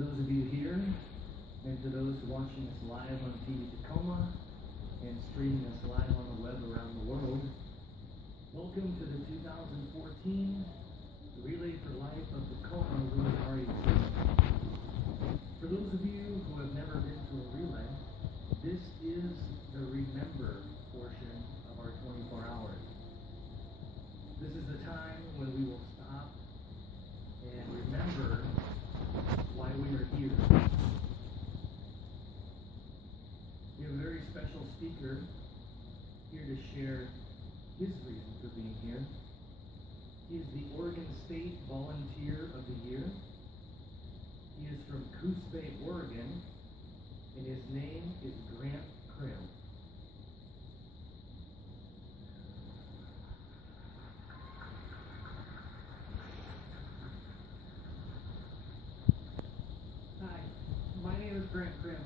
those of you here, and to those watching us live on TV Tacoma and streaming us live on the web around the world, welcome to the 2014 Relay for Life of Tacoma Luminaria Ceremony. For those of you who have never been to a relay, this is the remember portion of our 24 hours. This is the time when we will stop and remember why we are here. We have a very special speaker here to share his reason for being here. He is the Oregon State Volunteer of the Year. He is from Coos Bay, Oregon, and his name is Grant Krim. Grant Krim.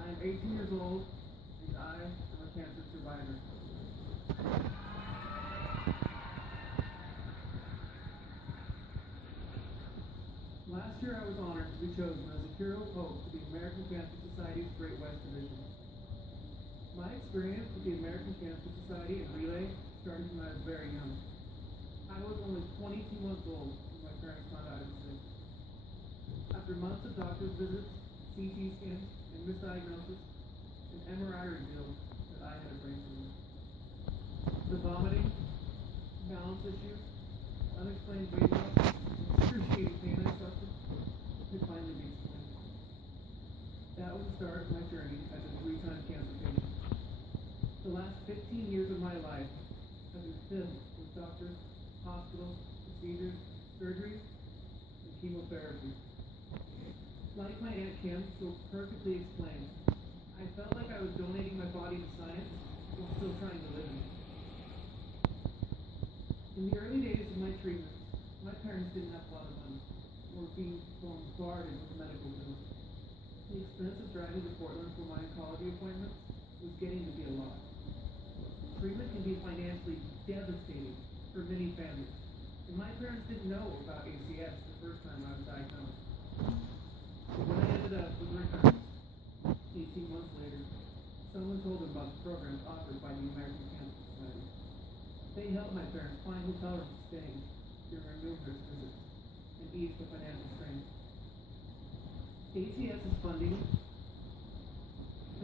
I am 18 years old, and I am a cancer survivor. Last year I was honored to be chosen as a hero of hope for the American Cancer Society's Great West Division. My experience with the American Cancer Society and Relay started when I was very young. I was only 22 months old when my parents found out I was sick. After months of doctor's visits, CT scans, and misdiagnosis, an MRI revealed that I had a brain tumor. The vomiting, balance issues, unexplained weight loss, and excruciating pain I suffered could finally be explained. That was the start of my journey as a 3-time cancer patient. The last 15 years of my life have been filled with doctors, hospitals, procedures, surgeries, and chemotherapy. Like my Aunt Kim so perfectly explains, I felt like I was donating my body to science while still trying to live in it. In the early days of my treatments, my parents didn't have a lot of money, or were being bombarded with medical bills. The expense of driving to Portland for my oncology appointments was getting to be a lot. Treatment can be financially devastating for many families, and my parents didn't know about ACS the first time I was diagnosed. When I ended up with recurrence, 18 months later, someone told them about the program offered by the American Cancer Society. They helped my parents find hotel rooms to stay in during our numerous visits and ease the financial strain. ACS's funding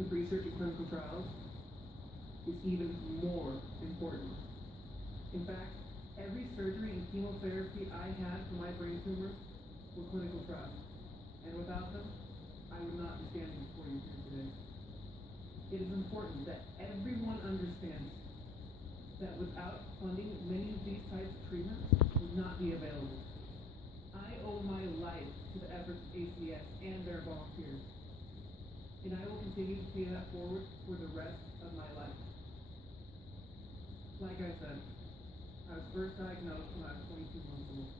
of research and clinical trials is even more important. In fact, every surgery and chemotherapy I had for my brain tumors were clinical trials. And without them, I would not be standing before you here today. It is important that everyone understands that without funding, many of these types of treatments would not be available. I owe my life to the efforts of ACS and their volunteers, and I will continue to pay that forward for the rest of my life. Like I said, I was first diagnosed when I was 22 months old,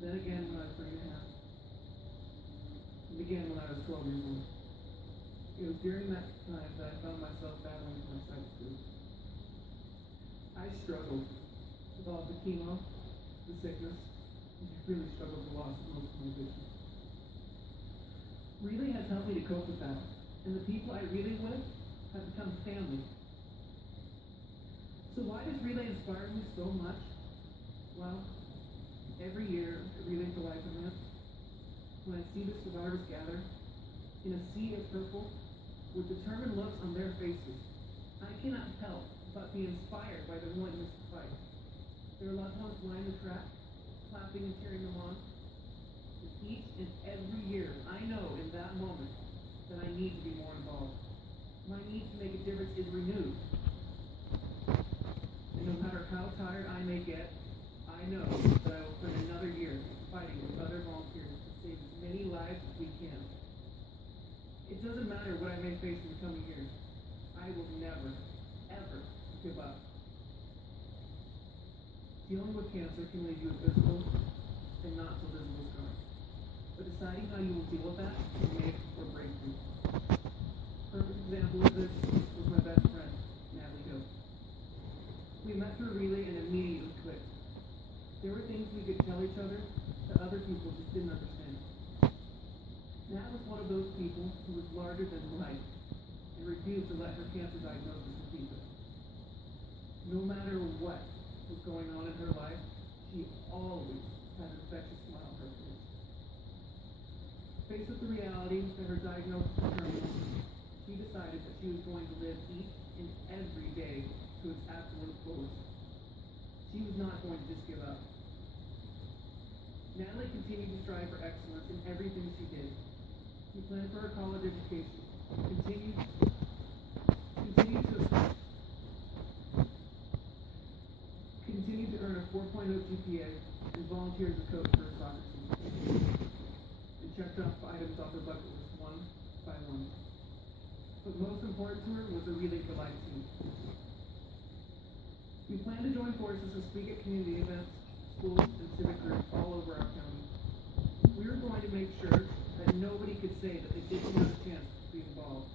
then again when I was 3.5. Began when I was 12 years old. It was during that time that I found myself battling with my sight too. I struggled with all the chemo, the sickness, and I really struggled with the loss of most of my vision. Relay has helped me to cope with that, and the people I relay with have become family. So why does Relay inspire me so much? Well, every year at Relay for Life events, when I see the survivors gather in a sea of purple with determined looks on their faces, I cannot help but be inspired by their willingness to fight. Their loved ones line the track, clapping and cheering them on. And each and every year, I know in that moment that I need to be more involved. My need to make a difference is renewed. And no matter how tired I may get, I know that I will spend another year fighting with other volunteers to save as many lives as we can. It doesn't matter what I may face in the coming years. I will never, ever give up. Dealing with cancer can leave you with visible and not so visible scars. But deciding how you will deal with that can make or break you. Perfect example of this was my best friend, Natalie Hill. We met through a relay and immediately clicked. There were things we could tell each other that other people just didn't understand. Nat was one of those people who was larger than life and refused to let her cancer diagnosis defeat her. No matter what was going on in her life, she always had an infectious smile on her face. Faced with the reality that her diagnosis was terminal, she decided that she was going to live each and every day to its absolute fullest. She was not going to just give up. Natalie continued to strive for excellence in everything she did. She planned for her college education, continued to earn a 4.0 GPA, and volunteered as a coach for her soccer team, and checked off items off her bucket list one by one. But most important to her was the Relay for Life team. We plan to join forces to speak at community events, schools, and civic groups all over our county. We were going to make sure that nobody could say that they didn't have a chance to be involved.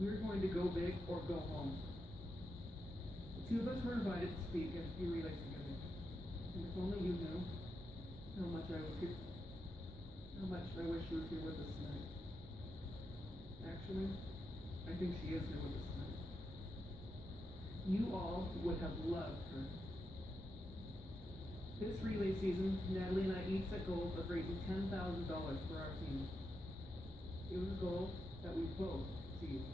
We were going to go big or go home. The two of us were invited to speak at a few relays together. And if only you knew how much I wish she was here with us tonight. Actually, I think she is here with us tonight. You all would have loved her. This relay season, Natalie and I each set goals of raising $10,000 for our teams. It was a goal that we both achieved.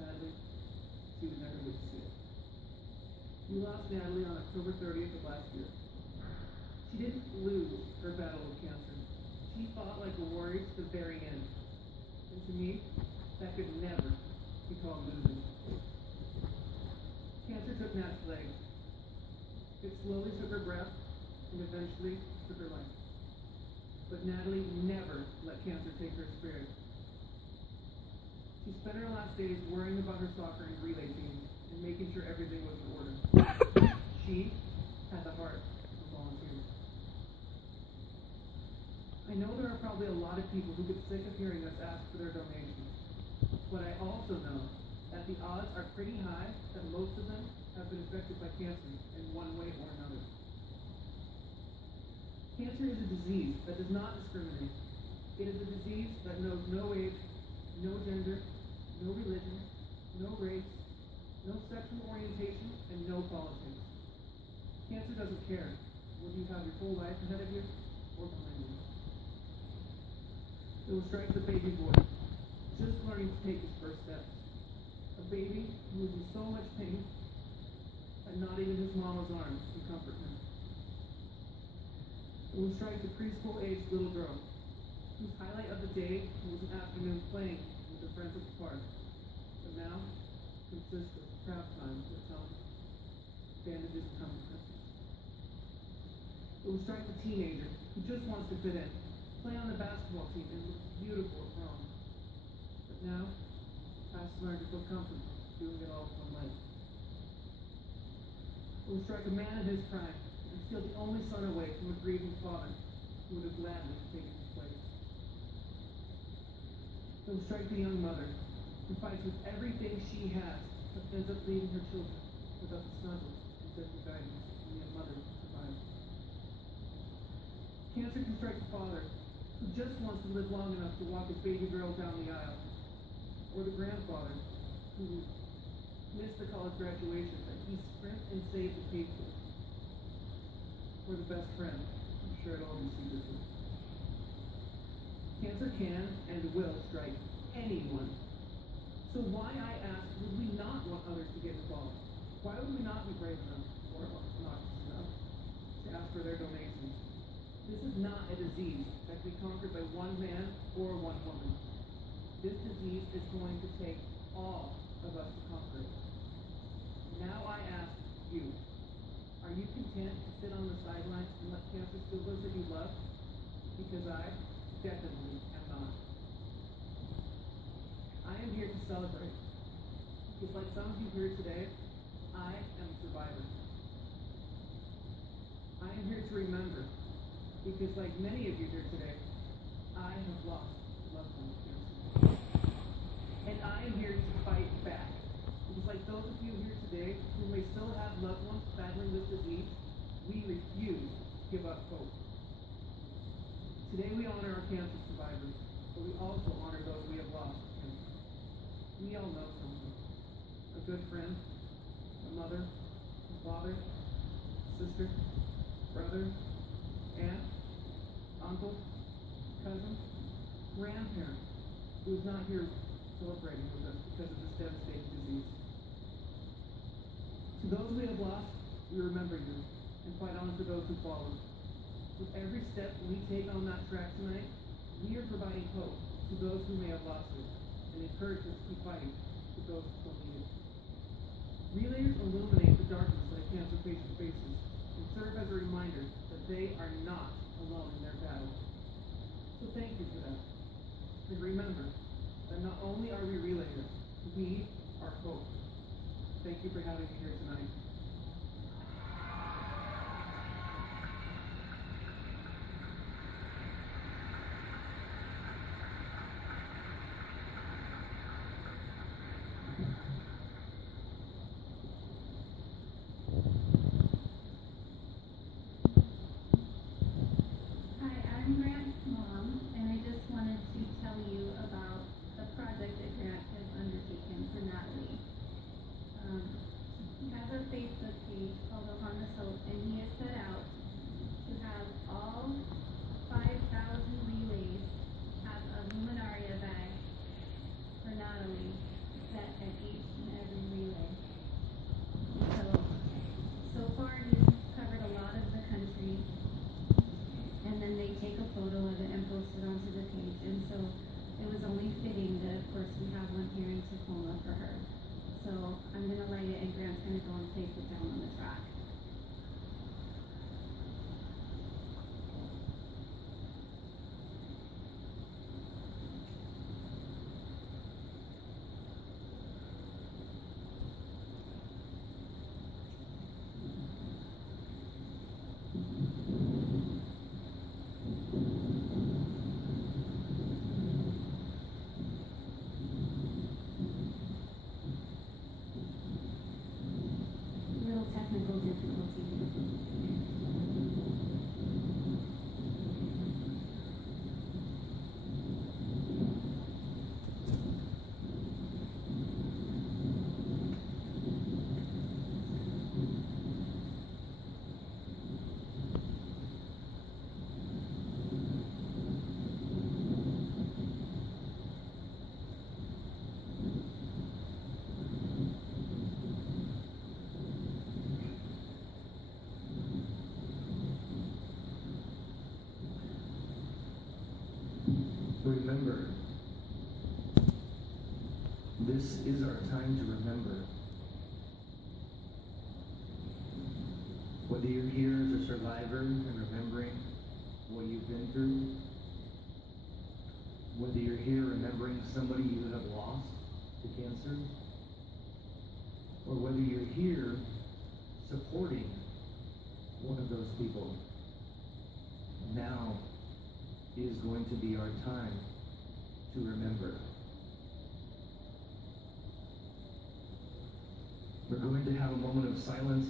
Sadly, she would never live to see it. We lost Natalie on October 30th of last year. She didn't lose her battle with cancer. She fought like a warrior to the very end. And to me, that could never be called losing. Cancer took Nat's leg. It slowly took her breath and eventually took her life. But Natalie never let cancer take her spirit. She spent her last days worrying about her soccer and relay teams and making sure everything was in order. She had the heart of a volunteer. I know there are probably a lot of people who get sick of hearing us ask for their donations, but I also know that the odds are pretty high that most of them have been affected by cancer in one way or another. Cancer is a disease that does not discriminate. It is a disease that knows no age, no gender, no religion, no race, no sexual orientation, and no politics. Cancer doesn't care whether you have your whole life ahead of you or behind you. It will strike the baby boy, just learning to take his first steps. A baby who is in so much pain that not even his mama's arms can comfort him. It will strike the preschool-aged little girl, whose highlight of the day was an afternoon playing with her friends at the park, but now consists of craft time with tongues, bandages, and consequences. It will strike the teenager who just wants to fit in, play on the basketball team, and look beautiful at prom, but now has to learn to feel comfortable doing it all with one leg. It will strike a man in his prime and steal the only son away from a grieving father who would have gladly taken his place. It will strike the young mother who fights with everything she has but ends up leaving her children without the snuggles and gentle guidance only a mother can provide. Cancer can strike the father who just wants to live long enough to walk his baby girl down the aisle, or the grandfather who missed the college graduation that he spent and saved to pay for, or the best friend who shared all these secrets with. Cancer can and will strike anyone. So why, I ask, would we not want others to get involved? Why would we not be brave enough or obnoxious enough to ask for their donations? This is not a disease that can be conquered by one man or one woman. This disease is going to take all of us to conquer it. Now I ask you, are you content to sit on the sidelines and let cancer steal those that you love? Because I definitely am not. I am here to celebrate. Because like some of you here today, I am a survivor. I am here to remember. Because like many of you here today, I have lost loved ones to cancer. And I am here to fight back. Because like those of you here today who may still have loved ones battling this disease, we refuse to give up hope. Today we honor our cancer survivors, but we also honor those we have lost to cancer. We all know someone, a good friend, a mother, a father, sister, brother, aunt, uncle, cousin, grandparent, who is not here celebrating with us because of this devastating disease. To those we have lost, we remember you and fight on for those who follow. With every step we take on that track tonight, we are providing hope to those who may have lost it and encouragement to keep fighting for those who still need it. Relayers illuminate the darkness that a cancer patient faces and serve as a reminder that they are not alone in their battle. So thank you for that. And remember that not only are we relayers, we are hope. Thank you for having me here tonight. Hi, I'm Grant's mom, and I just wanted to tell you about the project that Grant has undertaken for Natalie. He has a Facebook page called Ohana's Hope, and he has set out to have all 5,000 relays have a Luminaria bag for Natalie set at each and every relay. So far he's covered a lot of the country, and then they take a photo of it and post it onto the page. And so it was only fitting that, of course, we have one here in Tacoma for her. So I'm going to light it, and Grant's going to go and place it down on the track. Little technical difficulty. Remember, this is our time to remember. Whether you're here as a survivor and remembering what you've been through, whether you're here remembering somebody you have lost to cancer, or whether you're here supporting one of those people, now is going to be our time to remember. We're going to have a moment of silence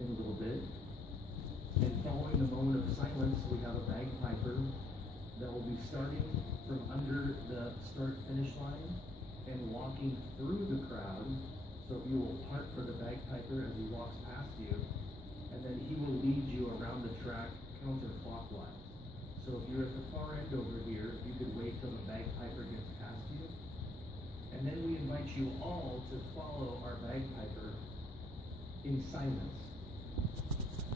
in a little bit. And following the moment of silence, we have a bagpiper that will be starting from under the start-finish line and walking through the crowd. So you will part for the bagpiper as he walks past you, and then he will lead you around the track counterclockwise. So if you're at the far end over here, you could wait till the bagpiper gets past you. And then we invite you all to follow our bagpiper in silence.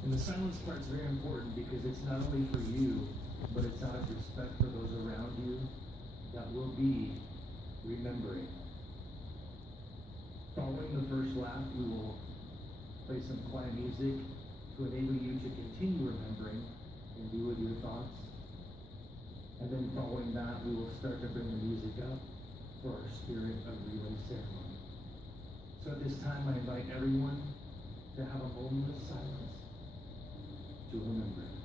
And the silence part's very important because it's not only for you, but it's out of respect for those around you that will be remembering. Following the first lap, we will play some quiet music to enable you to continue remembering and be with your thoughts. And then following that, we will start to bring the music up for our Spirit of Relay ceremony. So at this time, I invite everyone to have a moment of silence to remember.